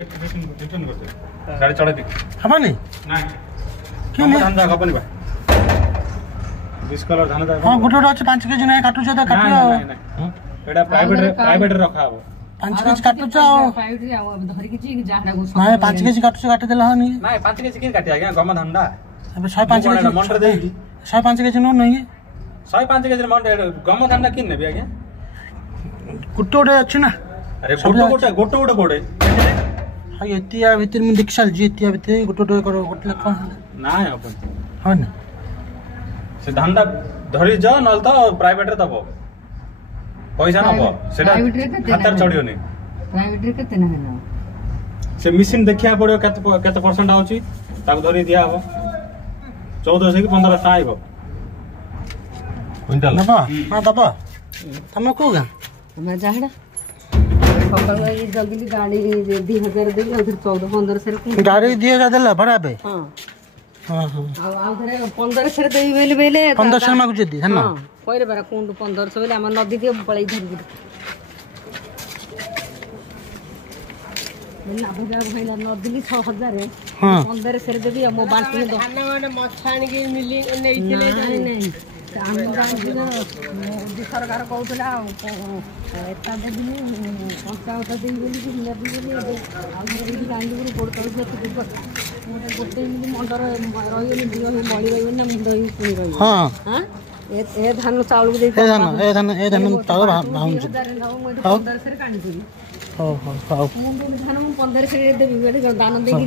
return करते गाड़ी चढ़ा दी हमानी ना क्यों नहीं धान जा कपनी बा 20 कलर धान जा हां गुटो अछि 5 केजी नै काटु छ त काटियो नहीं एडा प्राइवेट रखा हो 5 केजी काटु छ प्राइवेट रे अब धरि के जी जाहडा गो नहीं 5 केजी काटु छ काटि देला हनी नहीं 5 केजी के काटी आज्ञा गम धान दा अब 105 केजी मंडर देई 105 केजी नो नहीं 105 केजी मंडर गम धान दा किन नेबी आज्ञा गुटोडे अछि ना अरे गोटो कोडे हां एतिया भीतर में दिखसाल जी एतिया भीतर गुटोडे करो गुट लख ना अपन हां ना से धान दा धरि जा नल त प्राइवेट रे दबो पैसा नबो सेटा खातर चढ़ियो नहीं प्राइवेट रे केते ना है से मशीन देखिया पड़ियो केते परसेंट आउची ताको धरि दिया हो 1400 की 1500 आइबो क्विंटल दबा हां दबा तमे को गा हम जाहडा सकाळ में जल्दी गाड़ी 2000 दे और फिर 14 15 से गाड़ी दिए जा देला भड़ा पे हां हां हां अब आउथरे 15 से देई बेले 1500 मागु जदी है ना हां कोइरे बारा कुंड 1500 बेले हम नदी के पळई धरि ना भजा भइला नदी 6000 है हां 15 से देबी हम बांटी दो खाना वाले मछाणी के मिली नेइले नहीं हम गांधी सरकार कहउतला एता देबी पंचायत देई बोली कि नदी बोली आ घर गांधी को पड़तो से गोटे मिली मंडर रहियो दियो मळी रहियो ना मुंड ही कुनी रहियो हां हां ए धान चाउल को दे ए धान चाउल भाउन 15 से कानी करी हो हो हो मुंड धान 15 से देबी बेले दान देकी